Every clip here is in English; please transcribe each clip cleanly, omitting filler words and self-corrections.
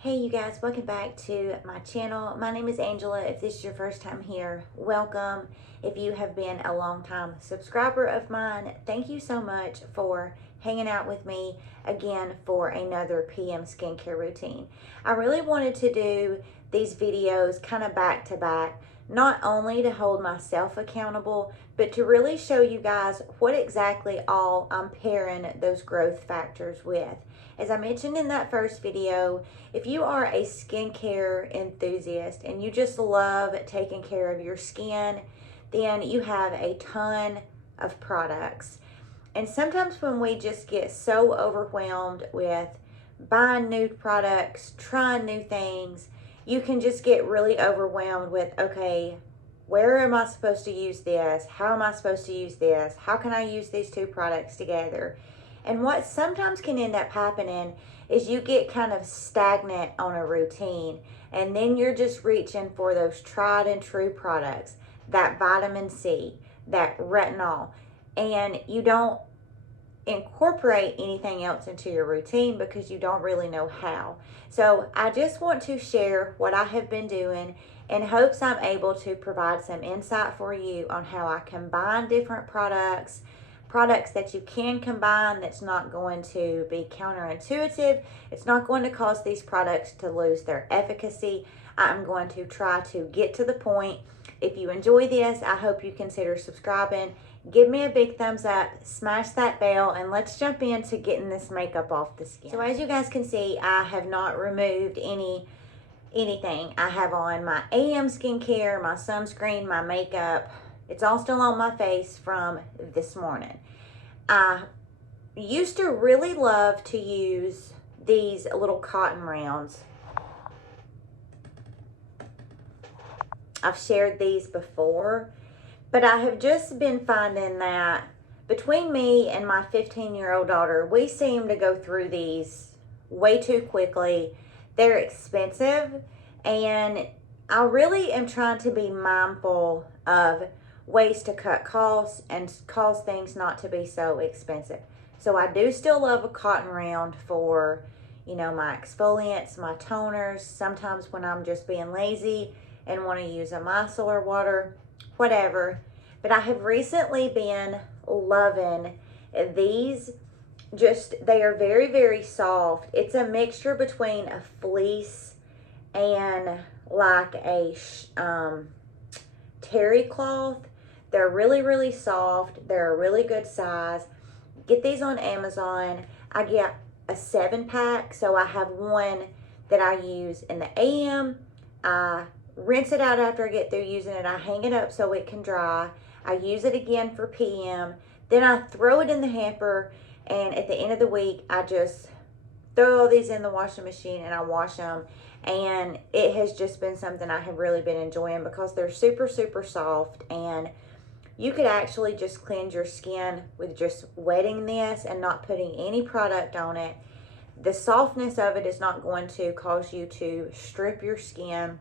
Hey you guys, welcome back to my channel. My name is Angela. If this is your first time here, welcome. If you have been a long time subscriber of mine, thank you so much for hanging out with me again for another PM skincare routine. I really wanted to do these videos kind of back to back, not only to hold myself accountable, but to really show you guys what exactly all I'm pairing those growth factors with. As I mentioned in that first video, if you are a skincare enthusiast and you just love taking care of your skin, then you have a ton of products. And sometimes when we just get so overwhelmed with buying new products, trying new things, you can just get really overwhelmed with, okay, where am I supposed to use this? How am I supposed to use this? How can I use these two products together? And what sometimes can end up happening is you get kind of stagnant on a routine, and then you're just reaching for those tried and true products, that vitamin C, that retinol, and you don't incorporate anything else into your routine because you don't really know how. So I just want to share what I have been doing in hopes I'm able to provide some insight for you on how I combine different products that you can combine that's not going to be counterintuitive. It's not going to cause these products to lose their efficacy. I'm going to try to get to the point. If you enjoy this, I hope you consider subscribing. Give me a big thumbs up, smash that bell, and let's jump into getting this makeup off the skin. So as you guys can see, I have not removed anything. I have on my AM skincare, my sunscreen, my makeup. It's all still on my face from this morning. I used to really love to use these little cotton rounds. I've shared these before, but I have just been finding that between me and my 15-year-old daughter, we seem to go through these way too quickly. They're expensive, and I really am trying to be mindful of ways to cut costs and cause things not to be so expensive. So I do still love a cotton round for, you know, my exfoliants, my toners, sometimes when I'm just being lazy and want to use a micellar water, whatever. But I have recently been loving these. They are very, very soft. It's a mixture between a fleece and like a terry cloth. They're really, really soft. They're a really good size. Get these on Amazon. I get a 7-pack, so I have one that I use in the AM. I rinse it out after I get through using it. I hang it up so it can dry. I use it again for PM. Then I throw it in the hamper, and at the end of the week, I just throw all these in the washing machine and I wash them. And it has just been something I have really been enjoying because they're super, super soft, and you could actually just cleanse your skin with just wetting this and not putting any product on it. The softness of it is not going to cause you to strip your skin.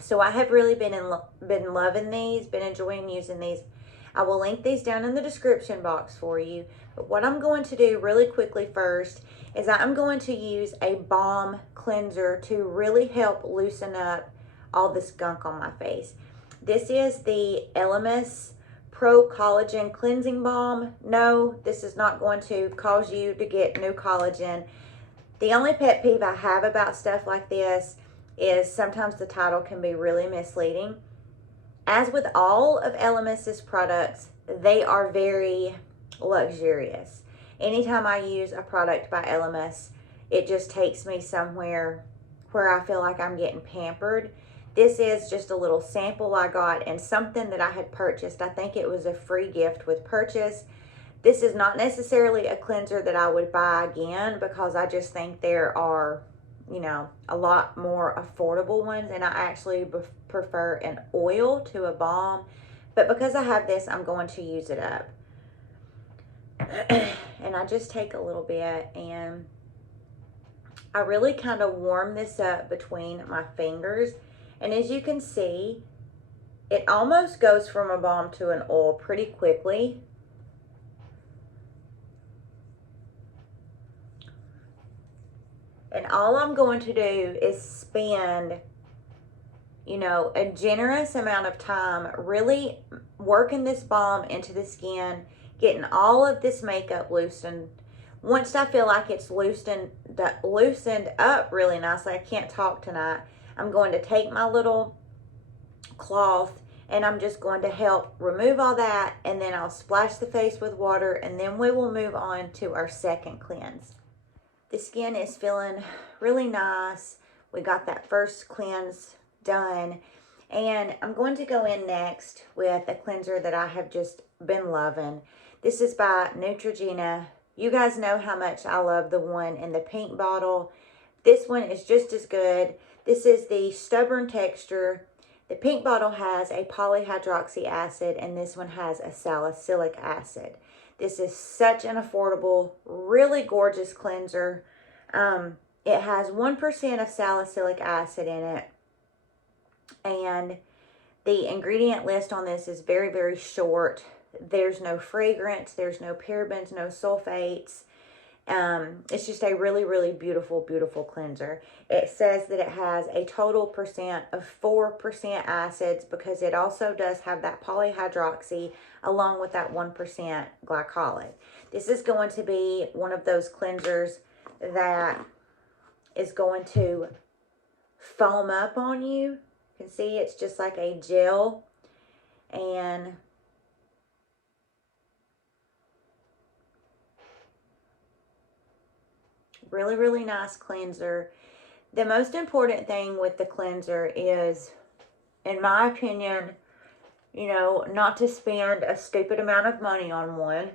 So I have really been loving these, been enjoying using these. I will link these down in the description box for you. But what I'm going to do really quickly first is I'm going to use a balm cleanser to really help loosen up all this gunk on my face. This is the Elemis Pro Collagen Cleansing Balm. No, this is not going to cause you to get new collagen. The only pet peeve I have about stuff like this is sometimes the title can be really misleading. As with all of Elemis's products, they are very luxurious. Anytime I use a product by Elemis, it just takes me somewhere where I feel like I'm getting pampered. This is just a little sample I got and something that I had purchased. I think it was a free gift with purchase. This is not necessarily a cleanser that I would buy again because I just think there are, you know, a lot more affordable ones, and I actually prefer an oil to a balm. But because I have this, I'm going to use it up. And I just take a little bit and I really kind of warm this up between my fingers. And as you can see, it almost goes from a balm to an oil pretty quickly. And all I'm going to do is spend, you know, a generous amount of time really working this balm into the skin, getting all of this makeup loosened. Once I feel like it's loosened up really nicely, I can't talk tonight, I'm going to take my little cloth and I'm just going to help remove all that, and then I'll splash the face with water, and then we will move on to our second cleanse. The skin is feeling really nice. We got that first cleanse done, and I'm going to go in next with a cleanser that I have just been loving. This is by Neutrogena. You guys know how much I love the one in the pink bottle. This one is just as good. This is the Stubborn Texture. The pink bottle has a polyhydroxy acid, and this one has a salicylic acid. This is such an affordable, really gorgeous cleanser. It has 1% of salicylic acid in it, and the ingredient list on this is very, very short. There's no fragrance, there's no parabens, no sulfates. It's just a really, really beautiful, beautiful cleanser. It says that it has a total percent of 4% acids, because it also does have that polyhydroxy along with that 1% glycolic. This is going to be one of those cleansers that is going to foam up on you. You can see it's just like a gel, and really, really nice cleanser. The most important thing with the cleanser is, in my opinion, you know, not to spend a stupid amount of money on one.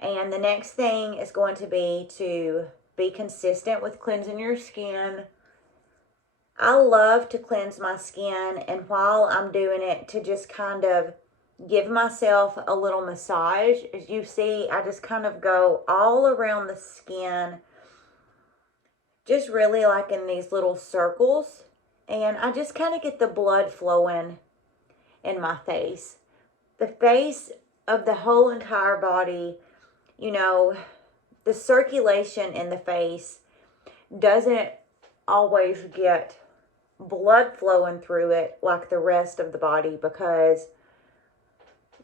And the next thing is going to be to be consistent with cleansing your skin. I love to cleanse my skin, and while I'm doing it, to just kind of give myself a little massage. As you see, I just kind of go all around the skin, just really like in these little circles, and I just kind of get the blood flowing in my face. The face of the whole entire body, you know, the circulation in the face doesn't always get blood flowing through it like the rest of the body, because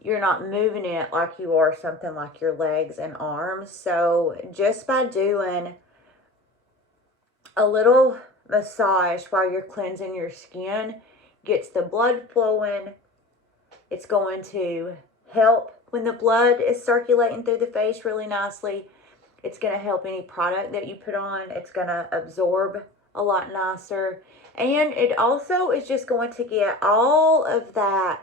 you're not moving it like you are something like your legs and arms. So just by doing a little massage while you're cleansing your skin gets the blood flowing. It's going to help when the blood is circulating through the face really nicely. It's going to help any product that you put on. It's going to absorb a lot nicer. And it also is just going to get all of that,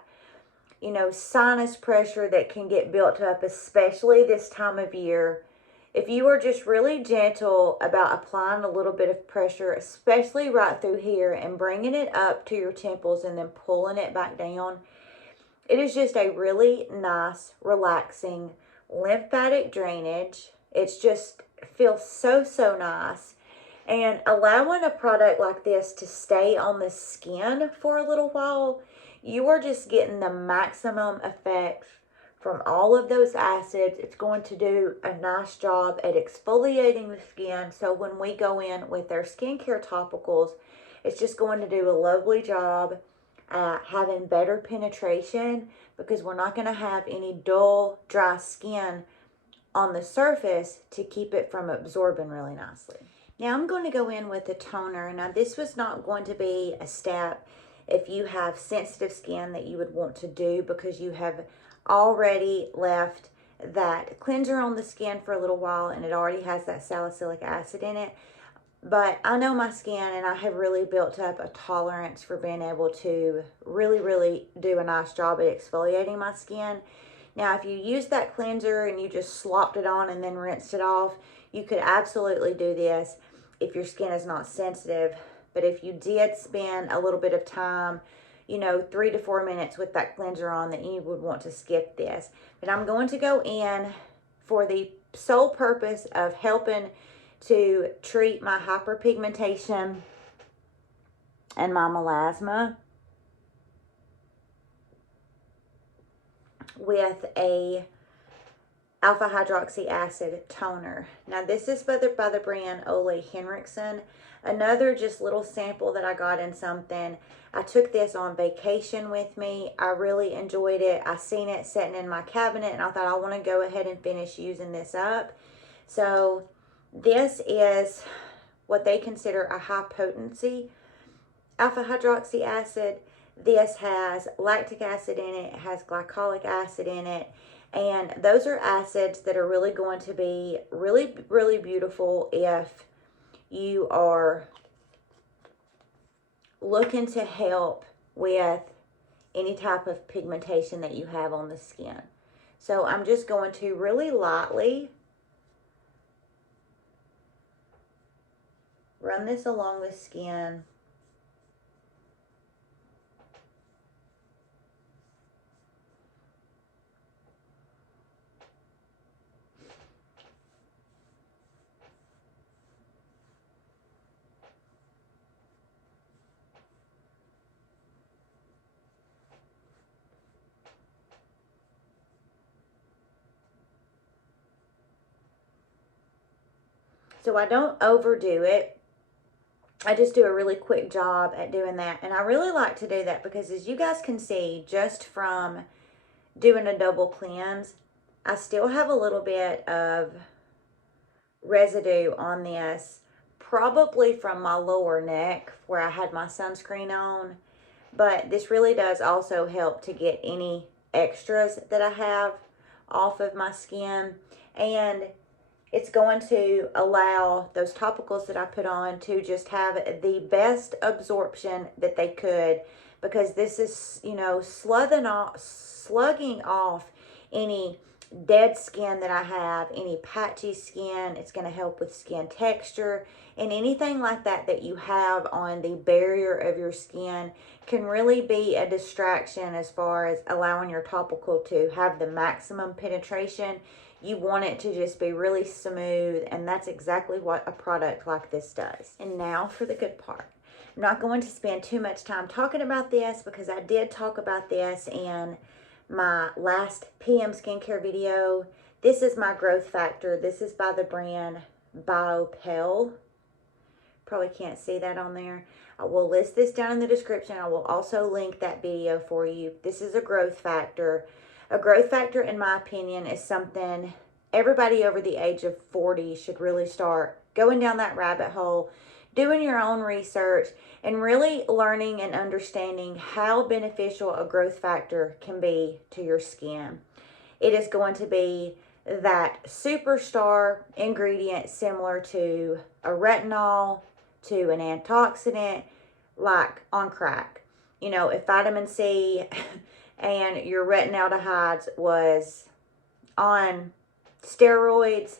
you know, sinus pressure that can get built up, especially this time of year. If you are just really gentle about applying a little bit of pressure, especially right through here, and bringing it up to your temples and then pulling it back down, it is just a really nice, relaxing lymphatic drainage. It's just feels so, so nice. And allowing a product like this to stay on the skin for a little while, you are just getting the maximum effect from all of those acids. It's going to do a nice job at exfoliating the skin. So when we go in with our skincare topicals, it's just going to do a lovely job at having better penetration, because we're not going to have any dull, dry skin on the surface to keep it from absorbing really nicely. Now I'm going to go in with the toner. Now this was not going to be a step if you have sensitive skin that you would want to do, because you have already left that cleanser on the skin for a little while and it already has that salicylic acid in it. But I know my skin, and I have really built up a tolerance for being able to really, really do a nice job at exfoliating my skin. Now, if you use that cleanser and you just slopped it on and then rinsed it off, you could absolutely do this if your skin is not sensitive. But if you did spend a little bit of time, you know, 3 to 4 minutes with that cleanser on, then you would want to skip this. But I'm going to go in for the sole purpose of helping to treat my hyperpigmentation and my melasma with a alpha hydroxy acid toner. Now this is by the brand Ole Henriksen. Another just little sample that I got in something. I took this on vacation with me. I really enjoyed it. I seen it sitting in my cabinet and I thought I want to go ahead and finish using this up. So this is what they consider a high potency alpha hydroxy acid. This has lactic acid in it, it has glycolic acid in it, and those are acids that are really going to be really beautiful if you are looking to help with any type of pigmentation that you have on the skin. So I'm just going to really lightly run this along the skin. So I don't overdo it. I just do a really quick job at doing that. And I really like to do that because, as you guys can see, just from doing a double cleanse, I still have a little bit of residue on this, probably from my lower neck where I had my sunscreen on. But this really does also help to get any extras that I have off of my skin. And it's going to allow those topicals that I put on to just have the best absorption that they could, because this is, you know, slugging off any dead skin that I have, any patchy skin. It's going to help with skin texture, and anything like that that you have on the barrier of your skin can really be a distraction as far as allowing your topical to have the maximum penetration. You want it to just be really smooth, and that's exactly what a product like this does. And now for the good part. I'm not going to spend too much time talking about this because I did talk about this in my last PM skincare video. This is my growth factor. This is by the brand Biopelle. Probably can't see that on there. I will list this down in the description. I will also link that video for you. This is a growth factor. A growth factor, in my opinion, is something everybody over the age of 40 should really start going down that rabbit hole, doing your own research, and really learning and understanding how beneficial a growth factor can be to your skin. It is going to be that superstar ingredient similar to a retinol, to an antioxidant, like on crack. You know, if vitamin C and your retinaldehydes was on steroids,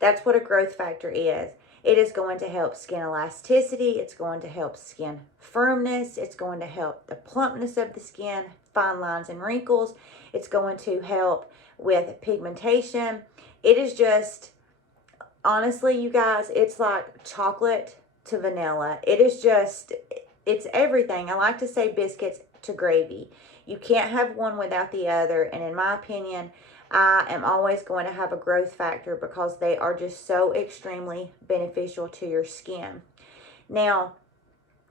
that's what a growth factor is. It is going to help skin elasticity. It's going to help skin firmness. It's going to help the plumpness of the skin, fine lines and wrinkles. It's going to help with pigmentation. It is just, honestly, you guys, it's like chocolate to vanilla. It is just, it's everything. I like to say biscuits to gravy. You can't have one without the other. And in my opinion, I am always going to have a growth factor because they are just so extremely beneficial to your skin. Now,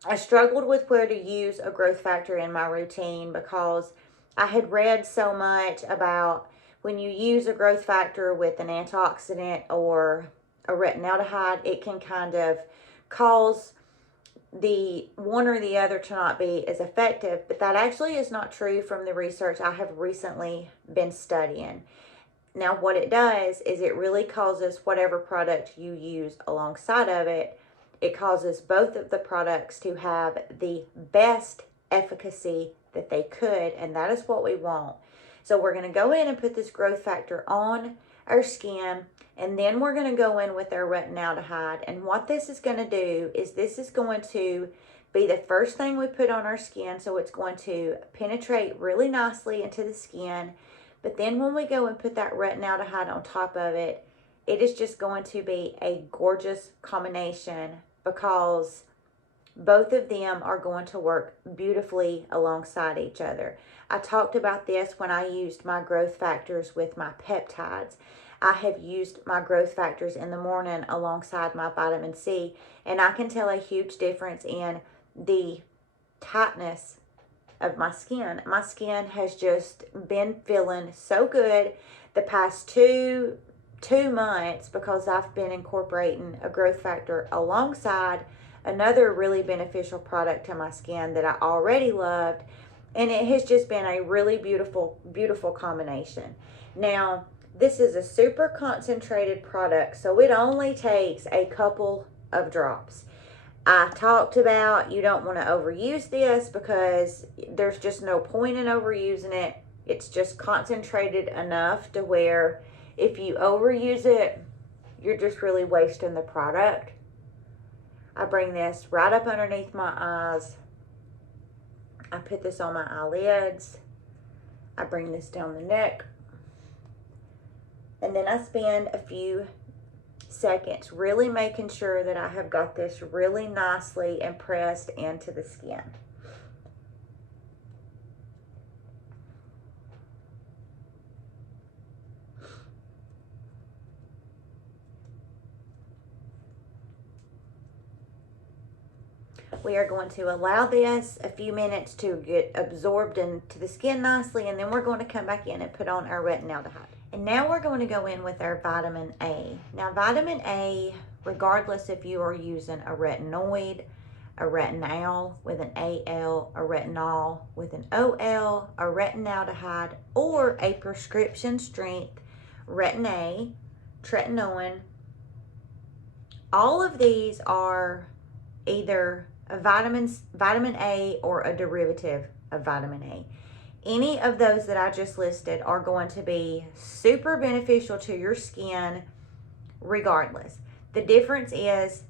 I struggled with where to use a growth factor in my routine because I had read so much about when you use a growth factor with an antioxidant or a retinaldehyde, it can kind of cause the one or the other to not be as effective, but that actually is not true from the research I have recently been studying. Now, what it does is it really causes whatever product you use alongside of it, it causes both of the products to have the best efficacy that they could, and that is what we want. So we're going to go in and put this growth factor on our skin, and then we're going to go in with our retinaldehyde. And what this is going to do is this is going to be the first thing we put on our skin, so it's going to penetrate really nicely into the skin. But then when we go and put that retinaldehyde on top of it, it is just going to be a gorgeous combination because both of them are going to work beautifully alongside each other. I talked about this when I used my growth factors with my peptides. I have used my growth factors in the morning alongside my vitamin C, and I can tell a huge difference in the tightness of my skin. My skin has just been feeling so good the past two months because I've been incorporating a growth factor alongside another really beneficial product to my skin that I already loved, and it has just been a really beautiful combination. Now, this is a super concentrated product, so it only takes a couple of drops. I talked about you don't want to overuse this because there's just no point in overusing it. It's just concentrated enough to where if you overuse it, you're just really wasting the product. I bring this right up underneath my eyes. I put this on my eyelids. I bring this down the neck. And then I spend a few seconds really making sure that I have got this really nicely impressed into the skin. We are going to allow this a few minutes to get absorbed into the skin nicely, and then we're going to come back in and put on our retinaldehyde. And now we're going to go in with our vitamin A. Now, vitamin A, regardless if you are using a retinoid, a retinol with an AL, a retinol with an OL, a retinaldehyde, or a prescription strength retin A, tretinoin, all of these are either a vitamin A or a derivative of vitamin A. Any of those that I just listed are going to be super beneficial to your skin regardless. The difference is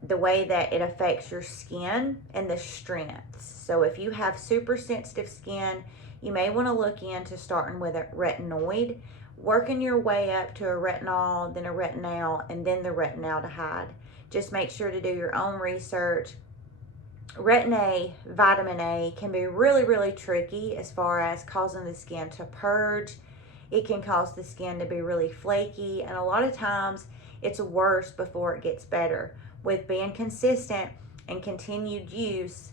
the way that it affects your skin and the strengths. So if you have super sensitive skin, you may want to look into starting with a retinoid, working your way up to a retinol, then a retinol, and then the retinaldehyde. Just make sure to do your own research. Retin A, vitamin A, can be really tricky as far as causing the skin to purge. It can cause the skin to be really flaky, and a lot of times it's worse before it gets better. With being consistent and continued use,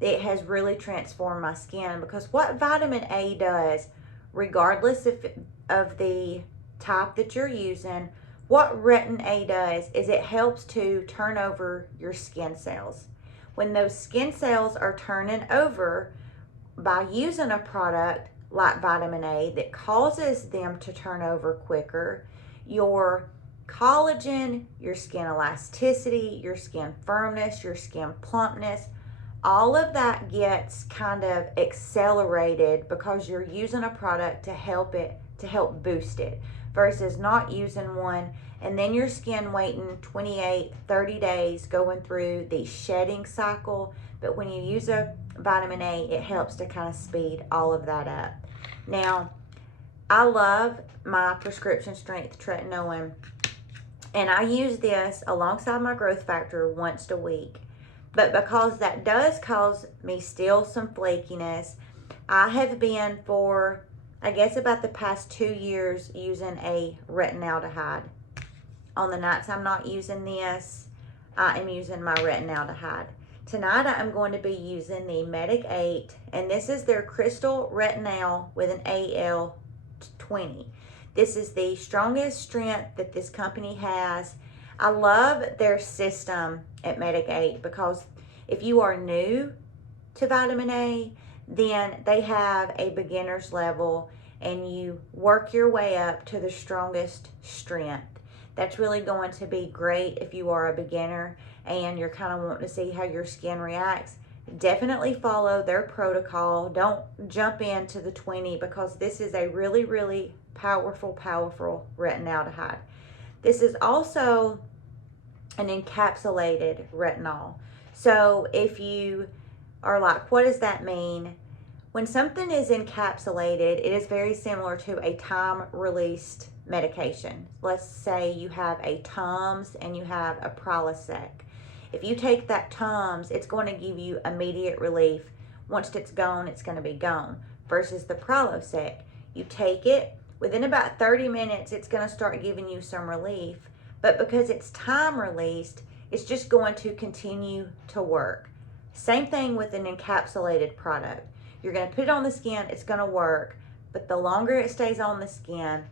it has really transformed my skin, because what vitamin A does, regardless of the type that you're using, what retin A does is it helps to turn over your skin cells. When those skin cells are turning over by using a product like vitamin A that causes them to turn over quicker, your collagen, your skin elasticity, your skin firmness, your skin plumpness, all of that gets kind of accelerated because you're using a product to help boost it, versus not using one and then your skin waiting 28, 30 days going through the shedding cycle. But when you use a vitamin A, it helps to kind of speed all of that up. Now, I love my prescription strength tretinoin, and I use this alongside my growth factor once a week. But because that does cause me still some flakiness, I have been for, I guess, about the past 2 years using a retinaldehyde. On the nights I'm not using this, I am using my retinaldehyde. Tonight I am going to be using the Medik 8, and this is their crystal retinol with an AL 20. This is the strongest strength that this company has. I love their system at Medik 8 because if you are new to vitamin A, then they have a beginner's level and you work your way up to the strongest strength. That's really going to be great if you are a beginner and you're kind of wanting to see how your skin reacts. Definitely follow their protocol. Don't jump into the 20 because this is a really powerful retinaldehyde. This is also an encapsulated retinol. So if you are like, what does that mean? When something is encapsulated, it is very similar to a time-released medication. Let's say you have a Tums and you have a Prilosec. If you take that Tums, it's going to give you immediate relief. Once it's gone, it's going to be gone. Versus the Prilosec, you take it within about 30 minutes, it's going to start giving you some relief. But because it's time released, it's just going to continue to work. Same thing with an encapsulated product. You're going to put it on the skin, it's going to work, but the longer it stays on the skin,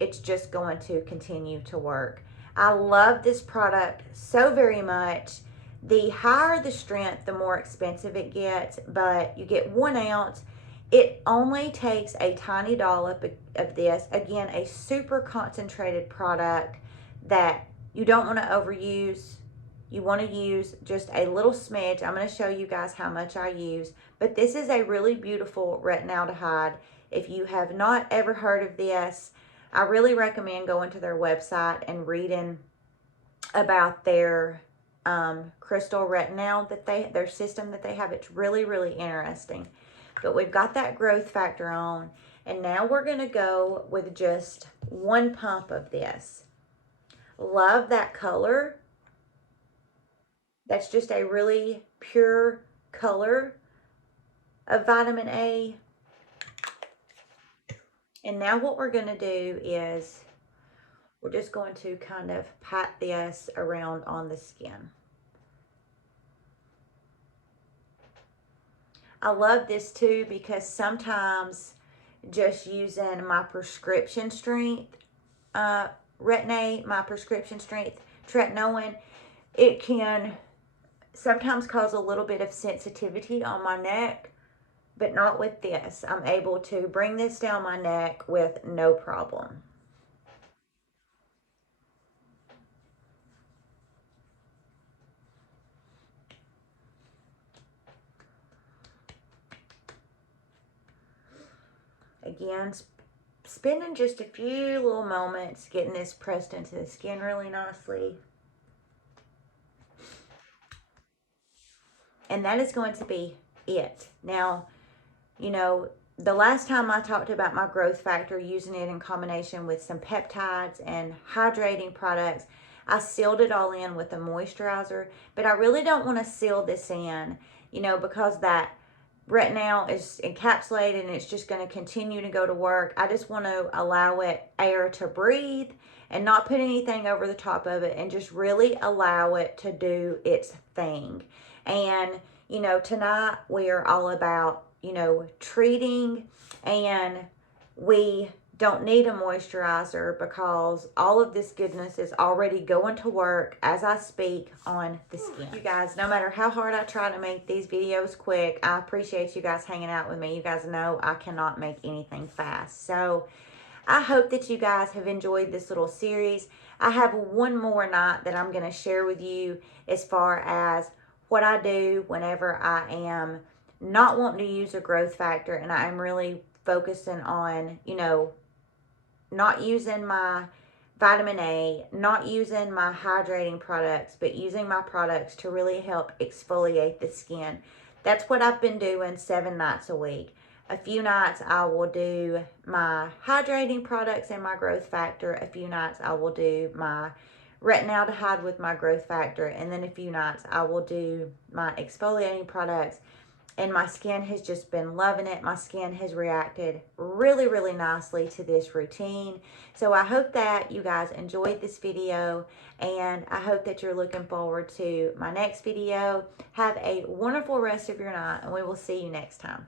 it's just going to continue to work. I love this product so very much. The higher the strength, the more expensive it gets, but you get 1 ounce. It only takes a tiny dollop of this. Again, a super concentrated product that you don't want to overuse. You want to use just a little smidge. I'm going to show you guys how much I use. But this is a really beautiful retinaldehyde. If you have not ever heard of this, I really recommend going to their website and reading about their crystal retinol their system that they have. It's really, really interesting. But we've got that growth factor on, and now we're going to go with just 1 pump of this. Love that color. That's just a really pure color of vitamin A. And now what we're going to do is we're just going to kind of pat this around on the skin. I love this too because sometimes just using my prescription strength retin-A, my prescription strength tretinoin, it can sometimes cause a little bit of sensitivity on my neck, but not with this. I'm able to bring this down my neck with no problem. Again, spending just a few little moments getting this pressed into the skin really nicely. And that is going to be it. Now, you know, the last time I talked about my growth factor, using it in combination with some peptides and hydrating products, I sealed it all in with a moisturizer. But I really don't want to seal this in, you know, because that retinol is encapsulated and it's just going to continue to go to work. I just want to allow it air to breathe and not put anything over the top of it, and just really allow it to do its thing. And, you know, tonight we are all about, you know, treating, and we don't need a moisturizer because all of this goodness is already going to work as I speak on the skin. You guys, no matter how hard I try to make these videos quick, I appreciate you guys hanging out with me. You guys know I cannot make anything fast. So I hope that you guys have enjoyed this little series. I have one more night that I'm going to share with you as far as what I do whenever I am not wanting to use a growth factor and I am really focusing on, you know, not using my vitamin A, not using my hydrating products, but using my products to really help exfoliate the skin. That's what I've been doing 7 nights a week. A few nights I will do my hydrating products and my growth factor. A few nights I will do my retinaldehyde with my growth factor. And then a few nights I will do my exfoliating products. And my skin has just been loving it. My skin has reacted really, really nicely to this routine. So I hope that you guys enjoyed this video, and I hope that you're looking forward to my next video. Have a wonderful rest of your night, and we will see you next time.